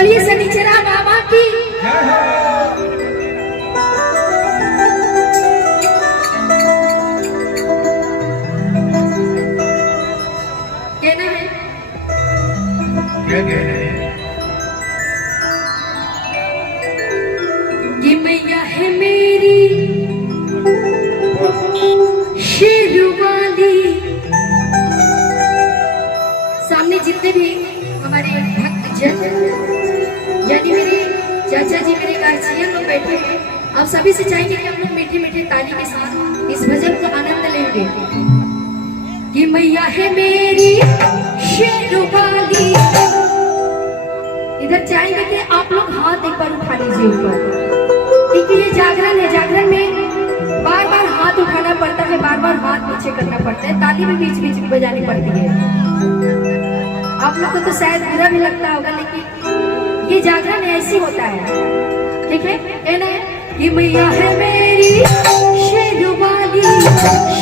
बोलिए शनिचरा बाबा की। कहना है क्या कहना है कि मैया है मेरी शेरवाली। सामने जितने भी हमारे भक्त जन यानी मेरे चाचा जी मेरे गार्जियन लोग बैठे हैं, आप सभी से चाहेंगे कि हम लोग मीठे मीठे ताली के साथ इस भजन को आनंद लेंगे कि मैया है मेरी शेरवाली। इधर चाहेंगे कि आप लोग हाथ एक बार उठा लीजिए ऊपर, क्योंकि ये जागरण है। जागरण में बार बार हाथ उठाना पड़ता है, बार बार हाथ नीचे करना पड़ता है, ताली भी बीच बीच में बजानी पड़ती है। आप लोग को तो शायद बुरा भी लगता होगा, लेकिन ये जागरण ऐसी होता है। ठीक है, कहना है कि मैया है मेरी शेरवाली,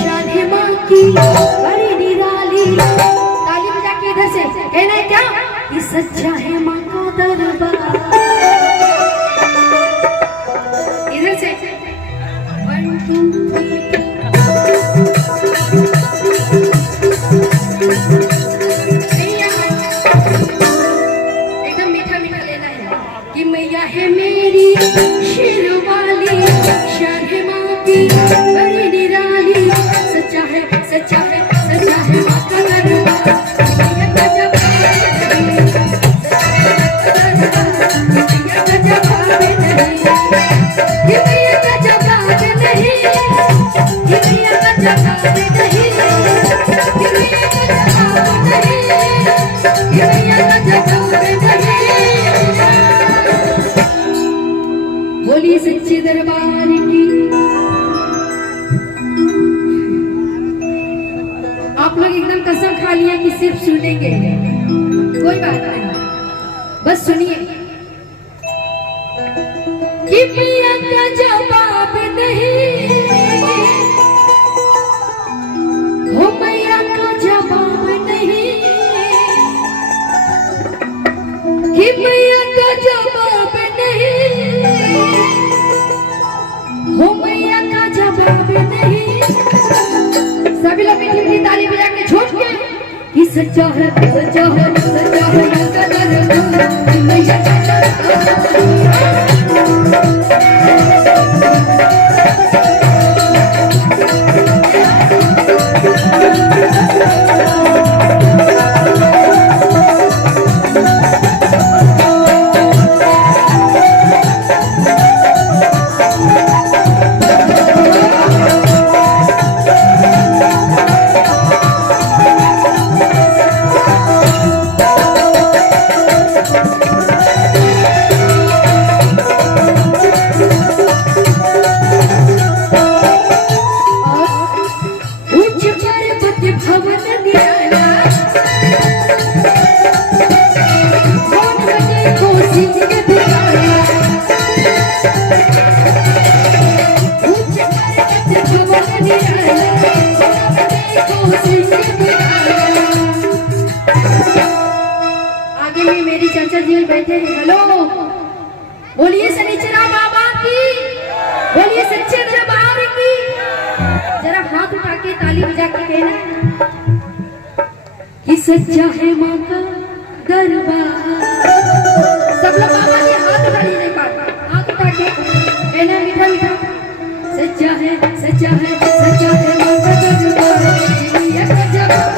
शान है माँ की बड़ी निराली। ताली बजा के इधर से कहना है क्या कि सच्चा है माँ का दरबार। इधर से 1 2 3 एकदम मीठा मीठा लेना है कि मैया है मेरी शेरवाली, शान है माँ की बड़ी निराली। सच्चा है सच्चा है सच्चा है माँ का दरबार। मैया का जवाब नहीं, ये मैया का जवाब नहीं, ये मैया का जवाब नहीं, ये मैया का जवाब नहीं, ये मैया का जवाब नहीं। बोलिए सच्चे दरबार की। आप लोग एकदम कसम खा लिया कि सिर्फ सुनेंगे, कोई बात नहीं, बस सुनिए कि मैया का जवाब नहीं, हो मैया का जवाब नहीं, कि मैया का जवाब नहीं, हो मैया का जवाब नहीं। सभी लोग मीठी मीठी ताली बजा के झूठ के कि सच्चा है सच्चा है सच्चा है माँ का दरबार, मैया का दरबार। आगे में मेरी चाचा जी बैठे हैं। हेलो, बोलिए शनिचरा बाबा की, बोलिए सच्चे दरबार की। जरा हाथ उठा के ताली बजा के कहना कि सच्चा है माँ का दरबार। सब लोग बाबा जी हाथ उठा लीजिए, हाथ उठा के कहना मीठा मीठा सच्चा है सच्चा है सच्चा है माँ का दरबार, मैया का जवाब।